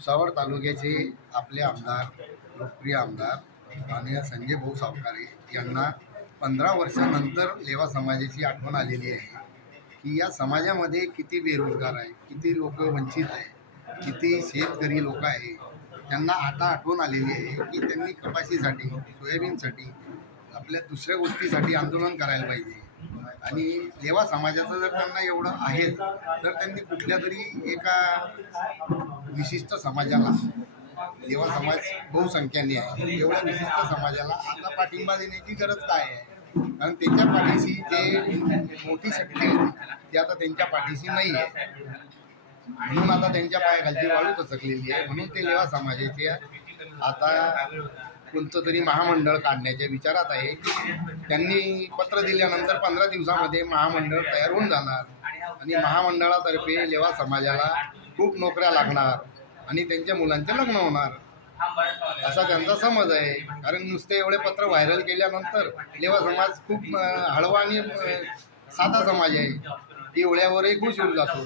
भुसावळ तालुक्याचे आपले आमदार लोकप्रिय आमदार माननीय संजय भाऊ सावकारे यांना पंधरा वर्षानंतर लेवा समाजाची आठवण आलेली आहे की या समाजामध्ये किती बेरोजगार आहे किती लोक वंचित आहे किती शेतकरी लोक आहे त्यांना आता आठवण आलेली आहे की त्यांनी कपाशीसाठी सोयाबीनसाठी आपल्या दुसऱ्या गोष्टीसाठी आंदोलन करायला पाहिजे. आणि लेवा समाजाचं जर त्यांना एवढं आहे तर त्यांनी कुठल्या तरी एका विशिष्ट समाजाला जेव्हा समाज बहुसंख्याने आहे. एवढ्या विशिष्ट समाजाला आता पाठिंबा देण्याची गरज काय आहे? कारण त्यांच्या पाठीशी जे मोठी शक्ती होती ती आता त्यांच्या पाठीशी नाही आहे. म्हणून आता त्यांच्या पायाखालची वाळू पचकलेली आहे. म्हणून ते लेवा समाजाचे आता कोणतं तरी महामंडळ काढण्याच्या विचारात आहे. त्यांनी पत्र दिल्यानंतर पंधरा दिवसामध्ये महामंडळ तयार होऊन जाणार. आणि महामंडळातर्फे लेवा समाजाला खूप नोकऱ्या लागणार आणि त्यांच्या मुलांचे लग्न होणार. असा त्यांचा समज आहे. कारण नुसते एवढे पत्र व्हायरल केल्यानंतर लेवा समाज खूप हळवा आणि साधा समाज आहे. ती एवढ्यावरही खुश होऊन जातो.